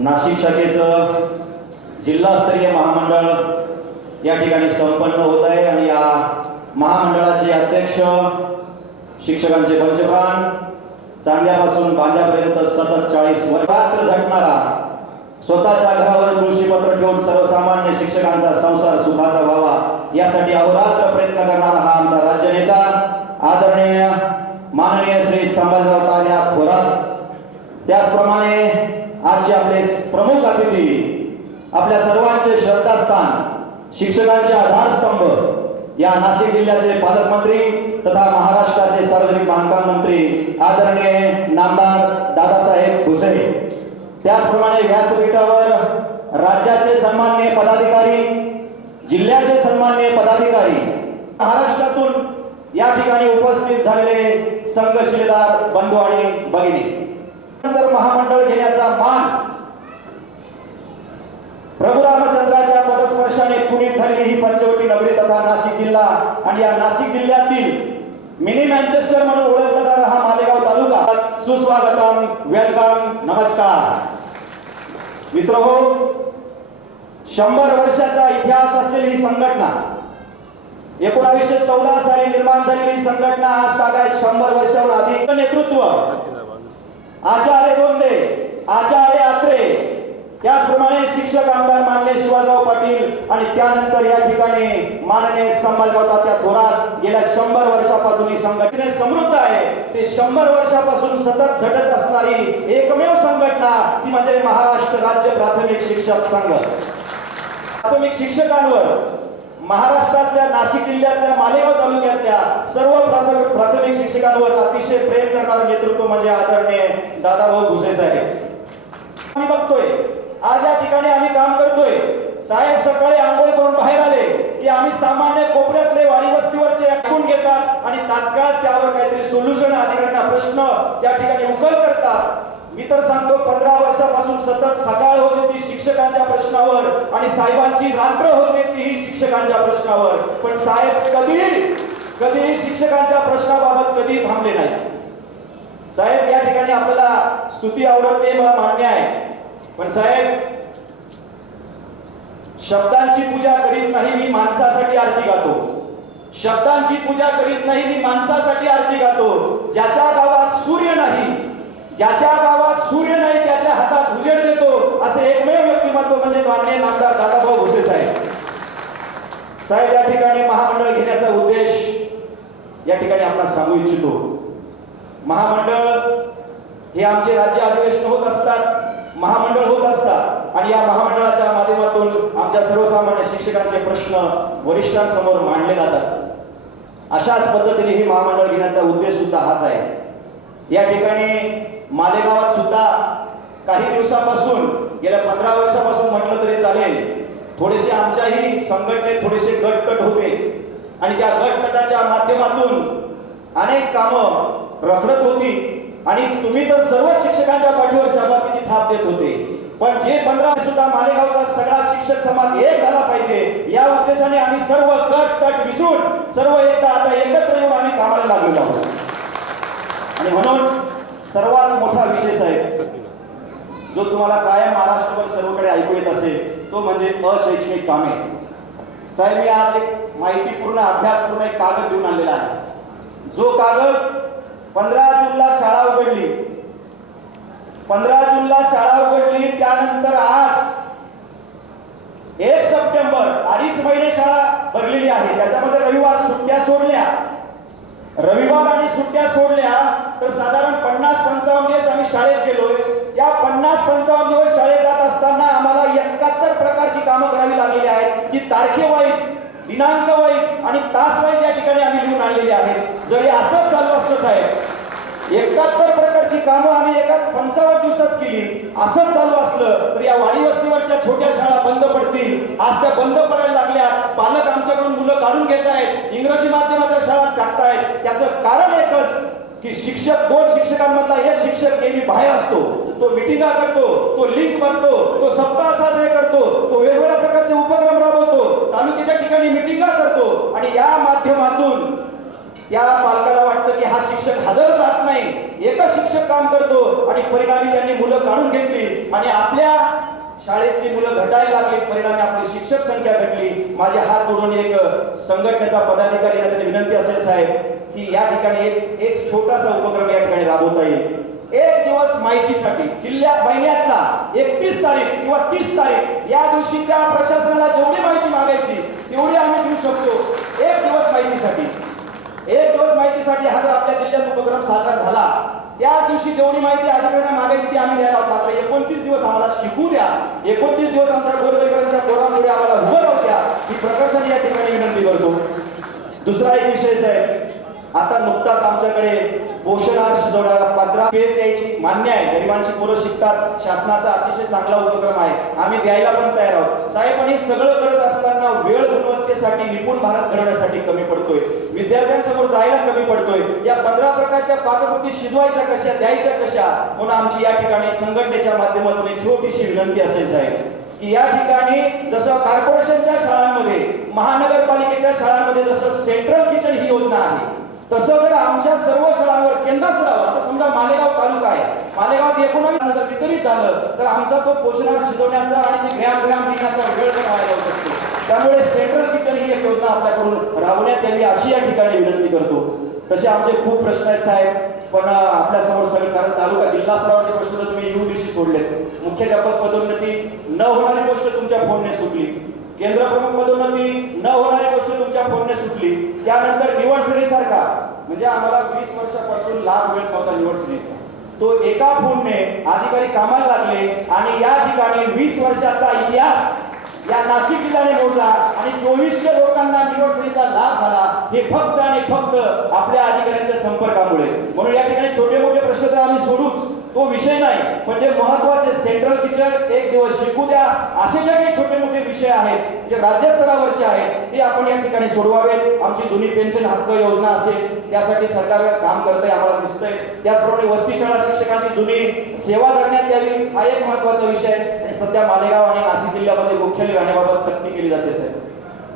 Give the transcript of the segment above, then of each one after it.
नाशिक शाखेचं जिल्हास्तरीय महामंडळ या ठिकाणी संपन्न होत आहे आणि या महामंडळाचे अध्यक्ष शिक्षकांचे पंचप्राण चांद्यापासून बांद्यापर्यंत सतत चाळीस वर्षात झटणारा स्वतःच्या घरावर तुळशीपत्र ठेवून सर्वसामान्य शिक्षकांचा संसार सुखाचा व्हावा यासाठी अहोरात्र प्रयत्न करणारा हा आमचा राज्य नेता आदरणीय माननीय श्री संभाजीराव तान्या थोरात त्याचप्रमाणे आजचे आपले प्रमुख अतिथी आपल्या सर्वांचे श्रद्धास्थान शिक्षकांचे आधारस्तंभ या नाशिक जिल्ह्याचे पालकमंत्री तथा महाराष्ट्राचे सार्वजनिक बांधकाम मंत्री आदरणीय नामदार दादासाहेब भुसे त्याचप्रमाणे व्यासपीठावर राज्याचे सन्मान्य पदाधिकारी जिल्ह्याचे सन्मान्य पदाधिकारी महाराष्ट्रातून या ठिकाणी उपस्थित झालेले संघशिलेदार बंधू आणि भगिनी. नंतर महामंडळ घेण्याचा मान प्रभू रामचंद्राच्या पदस्पर्शाने पुनीत झालेली ही पंचवटी नगरी तथा नाशिक जिल्हा आणि या नाशिक जिल्ह्यातील मिनी मॅन्चेस्टर म्हणून ओळखला जाणारा हा मालेगाव तालुका. सुस्वागतम वेलकम नमस्कार. मित्र हो शंभर वर्षाचा इतिहास असलेली ही संघटना एकोणावीसशे चौदा साली निर्माण झालेली संघटना आज तागायत शंभर वर्षाहून अधिक नेतृत्व आचार्य दोंदे आचार्य आत्रे त्याचप्रमाणे शिक्षक आमदार मान्य शिवाजीराव पाटील आणि त्यानंतर या ठिकाणी माननीय संभाजीराव तात्या थोरात गेल्या शंभर वर्षापासून ही संघटने समृद्ध आहे. ते शंभर वर्षापासून सतत झटत असणारी एकमेव संघटना ती म्हणजे महाराष्ट्र राज्य प्राथमिक शिक्षक संघ. प्राथमिक शिक्षकांवर महाराष्ट्रातल्या नाशिक जिल्ह्यातल्या मालेगाव तालुक्यातल्या सर्व प्राथमिक प्राथमिक शिक्षकांवर अतिशय प्रेम करणारं नेतृत्व म्हणजे आदरणीय दादाभाऊ भुसे साहेब. आम्ही बघतोय आज या ठिकाणी आम्ही काम करतोय. साहेब सकाळी आंघोळ करून बाहेर आले की आम्ही सामान्य कोपऱ्यातले वाडी वस्तीवरचे ऐकून घेतात आणि तात्काळ त्यावर काहीतरी सोल्युशन अधिकाऱ्यांना प्रश्न त्या ठिकाणी उकल करतात. मी तर सांगतो पंधरा वर्षापासून सतत सकाळ होते ती शिक्षकांच्या प्रश्नावर आणि साहेबांची रात्र होते तीही शिक्षकांच्या प्रश्नावर. पण साहेब कधी कधीही शिक्षकांच्या प्रश्नाबाबत कधी थांबले नाही. साहेब या ठिकाणी आपल्याला स्तुती आवडत नाही मला मान्य आहे. पण साहेब शब्दांची पूजा करीत नाही मी माणसासाठी आरती गातो. शब्दांची पूजा करीत नाही मी माणसासाठी आरती गातो. ज्याच्या गावात सूर्य नाही ज्याच्या गावात सूर्य नाही त्याच्या हातात उजेड देतो असे एकमेव व्यक्तिमत्व म्हणजे मान्य नामदार दादाभाऊ भुसे साहेब. साहेब या ठिकाणी महामंडळ घेण्याचा उद्देश या ठिकाणी आपण सांगू इच्छितो. महामंडळ हे आमचे राज्य अधिवेशन होत असतात महामंडळ होत असतात आणि या महामंडळाच्या माध्यमातून आमच्या सर्वसामान्य शिक्षकांचे प्रश्न वरिष्ठांसमोर मांडले जातात. अशाच पद्धतीने हे महामंडळ घेण्याचा उद्देश सुद्धा हाच आहे. या ठिकाणी मालेगावात सुद्धा काही दिवसापासून गेल्या पंधरा वर्षापासून म्हटलं तरी चालेल थोडेसे आमच्याही संघटनेत थोडेसे गटकट होते. आणि त्या गटकटाच्या माध्यमातून अनेक कामं रखडत होती. आणि तुम्ही तर सर्व शिक्षकांच्या पाठीवर शाबासकीची थाप देत होते. पण जे पंधरा सुद्धा मालेगावचा सगळा शिक्षक समाज एक झाला पाहिजे या उद्देशाने आम्ही सर्व गट तट विसरून सर्व एकदा आता एकत्र येऊन आम्ही कामाला लागलेलो आहोत. आणि म्हणून सर्वात मोठा विषय साहेब जो तुम्हाला कायम महाराष्ट्रभर सर्वकडे ऐकू येत असेल तो म्हणजे अशैक्षणिक कामे. साहेब मी आज एक माहितीपूर्ण अभ्यासपूर्ण एक कागद घेऊन आणलेला आहे. जो कागद पंधरा जूनला शाळा उघडली. पंधरा जूनला शाळा उघडली त्यानंतर आज एक सप्टेंबर अडीच महिने शाळा भरलेली आहे. त्याच्यामध्ये रविवार सुट्ट्या सोडल्या. रविवार आणि सुट्ट्या सोडल्या तर साधारण पन्नास पंचावन्न दिवस आम्ही शाळेत गेलोय. या पन्नास पंचावन्न दिवस शाळेत जात असताना आम्हाला एकाहत्तर प्रकारची कामं करावी लागलेली आहेत. की तारखेवाईज दिनांक वाईज आणि तास वाईज या ठिकाणी आम्ही लिहून आणलेली आहेत. जरी असंच चालू असलं साहेब एकाहत्तर प्रकारची कामं आम्ही एका पंचावन्न दिवसात केली. असंच चालू असलं तर या वाडी वस्तीवरच्या छोट्या शाळा बंद पडतील. आज त्या बंद पडायला लागल्या. पालक आमच्याकडून मुलं काढून घेत आहेत इंग्रजी माध्यमाच्या शाळा टाकतायत. त्याचं कारण एकच की शिक्षक दोन शिक्षकांमधला एक शिक्षक नेहमी बाहेर असतो. तो मिटिंगा करतो तो लिंक बनतो तो सप्ताह साजरे करतो तो वेगवेगळ्या प्रकारचे उपक्रम राबवतो. तालुक्याच्या ठिकाणी मिटिंगा करतो. आणि या माध्यमातून त्या पालकाला वाटतं की हा शिक्षक हजर राहत नाही. एकच शिक्षक काम करतो आणि परिणामी त्यांनी मुलं काढून घेतली आणि आपल्या शाळेतली मुलं घटायला लागली. परिणामी आपली शिक्षक संख्या घटली. माझे हात जोडून एक संघटनेचा पदाधिकारी विनंती असेल साहेब. की या ठिकाणी एक एक छोटासा उपक्रम या ठिकाणी राबवता येईल. एक दिवस माहितीसाठी जिल्ह्या महिन्यातला एकतीस तारीख किंवा तीस तारीख या दिवशी त्या प्रशासनाला जेवढी माहिती मागायची तेवढी आम्ही देऊ शकतो. एक दिवस माहितीसाठी. एक दिवस माहितीसाठी हा जर आपल्या जिल्ह्यात उपक्रम साजरा झाला त्या दिवशी जेवढी माहिती अधिकाऱ्यांना मागायची ती आम्ही द्यायला मात्र एकोणतीस दिवस आम्हाला शिकू द्या. एकोणतीस दिवस आमच्या गोरगरिबांच्या पोरांमुळे आम्हाला उभं राहू द्या. ही प्रकर्षाने या ठिकाणी विनंती करतो. दुसरा एक विषय साहेब आता नुकताच आमच्याकडे पोषण शिजवणारा पंधरा पेज द्यायची मान्य आहे. गरिबांची पोरं शिकतात. शासनाचा अतिशय चांगला उपक्रम आहे. आम्ही द्यायला पण तयार आहोत. साहेब पण हे सगळं करत असताना वेळ गुणवत्तेसाठी निपुण भारत घडवण्यासाठी कमी पडतोय. विद्यार्थ्यांसमोर जायला कमी पडतोय. या पंधरा प्रकारच्या पाककृती शिजवायच्या कशा द्यायच्या कशा? म्हणून आमची या ठिकाणी संघटनेच्या माध्यमातून एक छोटीशी विनंती असेल साहेब की या ठिकाणी जसं कॉर्पोरेशनच्या शाळांमध्ये महानगरपालिकेच्या शाळांमध्ये जसं सेंट्रल किचन ही योजना आहे तसं जर आमच्या सर्व शाळांवर केंद्रस्थळावर आता समजा मालेगाव तालुका आहे मालेगावात एकोणावीस जर वितरित झालं तर आमचा तो पोषणावर शिजवण्याचा आणि ते ग्रॅम ग्रॅम देण्याचा वेळ पण व्हायला होऊ शकतो. त्यामुळे सेंट्रल किचन ही एक योजना आपल्याकडून राबवण्यात यावी अशी या ठिकाणी विनंती करतो. तसे आमचे खूप प्रश्न आहेत साहेब पण आपल्यासमोर सगळे कारण तालुका जिल्हा स्तरावरचे प्रश्न तर तुम्ही यू दिवशी सोडले मुख्याध्यापक पदोन्नती न होणारी गोष्ट तुमच्या फोनने सुटली. केंद्र प्रमुख पदोन्नती न होणारी गोष्ट तुमच्या फोनने सुटली. त्यानंतर निवड श्रेणीसारखा म्हणजे आम्हाला वीस वर्षापासून लाभ मिळत नव्हता निवड श्रेणीचा. तो एका फोनने अधिकारी कामाला लागले आणि या ठिकाणी वीस वर्षाचा इतिहास या नाशिक जिल्ह्याने मोडला आणि चोवीसशे लोकांना निवड श्रेणीचा लाभ झाला. हे फक्त आणि फक्त आपल्या अधिकाऱ्यांच्या संपर्कामुळे. म्हणून या ठिकाणी छोटे मोठे प्रश्न तर आम्ही सोडू तो विषय नाही. पण जे महत्त्वाचे सेंट्रल टीचर एक दिवस शिकू द्या. असे जे काही छोटे मोठे विषय आहेत जे राज्य स्तरावरचे आहेत ते आपण या ठिकाणी सोडवावेत. आमची जुनी पेन्शन हक्क योजना असेल त्यासाठी सरकार काम करतंय आम्हाला दिसतंय. त्याचप्रमाणे वस्ती शाळा शिक्षकांची जुनी सेवा करण्यात यावी हा एक महत्त्वाचा विषय आहे. आणि सध्या मालेगाव आणि नाशिक जिल्ह्यामध्ये मुख्यालय राहण्याबाबत सक्ती केली जाते साहेब.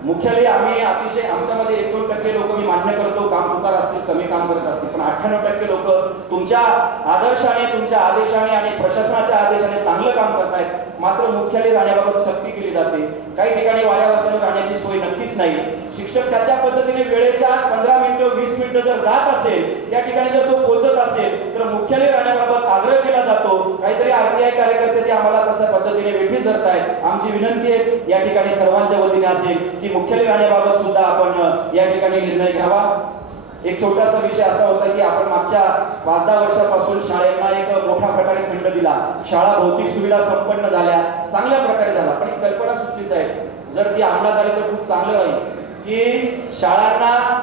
मुख्यालय आम्ही अतिशय आमच्यामध्ये एक दोन टक्के लोक मी मान्य करतो काम चुकार असतील कमी काम करत असतील पण अठ्ठ्याण्णव टक्के लोक तुमच्या आदर्शाने तुमच्या आदेशाने आणि प्रशासनाच्या आदेशाने चांगलं काम करतायत. मात्र मुख्यालय राहण्याबाबत सक्ती केली जाते. काही ठिकाणी वाड्या राहण्याची सोय नक्कीच नाही. शिक्षक त्याच्या पद्धतीने वेळेच्या पंधरा मिनिटं वीस मिनिटं जर जात असेल त्या ठिकाणी जर तो पोहोचत असेल तर मुख्यालय राहण्याबाबत आग्रह केला जातो. काहीतरी आरटीआय कार्यकर्ते ते आम्हाला तसं पद्धतीने आहेत आमची विनंती आहे या ठिकाणी सर्वांच्या वतीने असेल की मुख्यालय राहण्याबाबत सुद्धा आपण या ठिकाणी निर्णय घ्यावा. एक छोटासा विषय असा होता की आपण मागच्या पाच दहा वर्षापासून शाळेला एक मोठ्या प्रकारे खंड दिला. शाळा भौतिक सुविधा संपन्न झाल्या चांगल्या प्रकारे झाला. पण एक कल्पना सुचलीच आहे जर ती अंमलात आली तर खूप चांगलं राहील. की शाळांना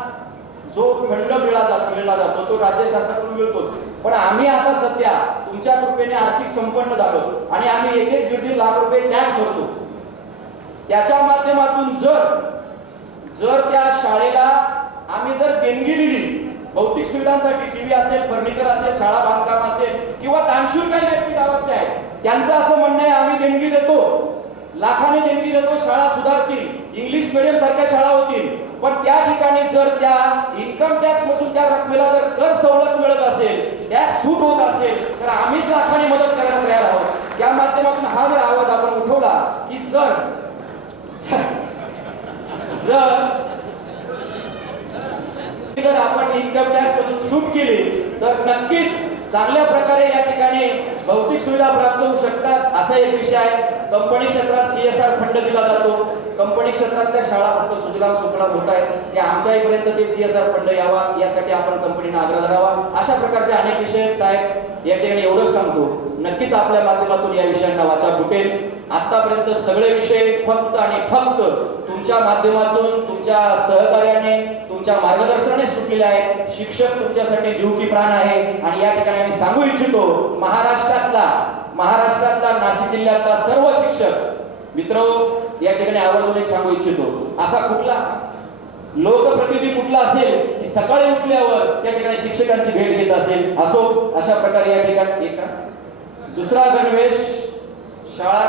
जो खंड मिळाला मिळाला जातो तो राज्य शासनाकडून मिळतोच. पण आम्ही आता सध्या तुमच्या कृपेने आर्थिक संपन्न झालो आणि आम्ही एक एक दीड दीड लाख रुपये टॅक्स भरतो. त्याच्या माध्यमातून जर जर त्या शाळेला आम्ही जर देणगी दिली भौतिक सुविधांसाठी टीव्ही असेल फर्निचर असेल शाळा बांधकाम असेल किंवा दानशूर काही व्यक्ती गावातल्या आहेत त्यांचं असं म्हणणं आहे आम्ही देणगी देतो. लाखाने देणगी देतो शाळा सुधारतील इंग्लिश मिडियम सारख्या शाळा होतील. पण त्या ठिकाणी जर त्या इन्कम टॅक्सपासून त्या रकमेला जर कर सवलत मिळत असेल टॅक्स सूट होत असेल तर आम्हीच लाखाने मदत करायला तयार आहोत. त्या माध्यमातून हा जर आवाज आपण उठवला की जर जर जर आपण इन्कम टॅक्स मधून सूट केली तर नक्कीच चांगल्या प्रकारे या ठिकाणी भौतिक सुविधा प्राप्त होऊ शकतात असा एक विषय आहे. कंपनी क्षेत्रात सीएसआर फंड दिला जातो. कंपनी क्षेत्रातल्या शाळा फक्त सुजलाम सुफलाम होत आहेत. आमच्या पर्यंत ते सीएसआर फंड यावा यासाठी आपण कंपनीनं आग्रह धरावा. अशा प्रकारचे अनेक विषय साहेब. या ठिकाणी एवढंच सांगतो. नक्कीच आपल्या माध्यमातून या विषयांना वाचा फुटेल आतापर्यंत सगळे विषय फक्त आणि फक्त तुमच्या माध्यमातून तुमच्या सहकार्याने तुमच्या मार्गदर्शनाने सुटलेले आहेत शिक्षक तुमच्यासाठी जीव की प्राण आहे. आणि या ठिकाणी आम्ही सांगू इच्छितो महाराष्ट्रातला महाराष्ट्रातला नाशिक जिल्ह्यातला सर्व शिक्षक मित्र या ठिकाणी आवर्जून एक सांगू इच्छितो. असा कुठला? लोकप्रतिनिधी कुठला असेल की सकाळी उठल्यावर त्या ठिकाणी शिक्षकांची भेट घेत असेल? असो अशा प्रकारे या ठिकाणी दुसरा गणवेश शाळा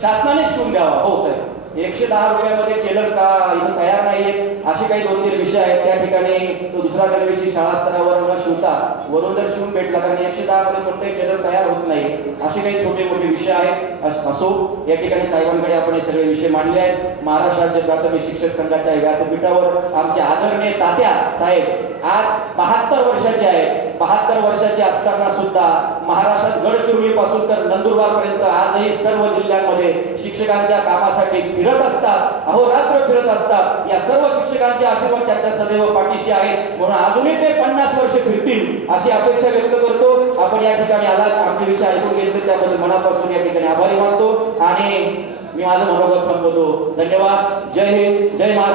शासनाने शिवून द्यावा. हो साहेब. एकशे दहा रुपयामध्ये केलं का? इथं तयार नाहीये. असे काही दोन तीन विषय आहेत. त्या ठिकाणी तो दुसरा दरवेळी शाळा स्तरावर न शिवता. वरून जर शिवून भेटला कारण एकशे दहा मध्ये कोणताही टेलर तयार होत नाही. असे काही छोटे मोठे विषय आहेत. असो या ठिकाणी साहेबांकडे आपण हे सगळे विषय मांडले आहेत. महाराष्ट्र राज्य प्राथमिक शिक्षक संघाच्या व्यासपीठावर आमचे आदरणीय तात्या साहेब आज बहात्तर वर्षाचे आहेत. बहात्तर वर्षाचे असताना सुद्धा महाराष्ट्रात गडचिरोली पासून तर नंदुरबार पर्यंत आजही सर्व जिल्ह्यांमध्ये शिक्षकांच्या कामासाठी फिरत असतात. अहोरात्र फिरत असतात. या सर्व शिक्षकांचे आशीर्वाद त्यांच्या सदैव पाठीशी आहेत. म्हणून अजूनही ते पन्नास वर्ष फिरतील अशी अपेक्षा व्यक्त करतो. आपण या ठिकाणी आलात. आमचे विषय ऐकून घेतले. त्याबद्दल मनापासून या ठिकाणी आभारी मानतो. आणि मी माझं मनोगत संपवतो. धन्यवाद. जय हिंद. जय महाराष्ट्र.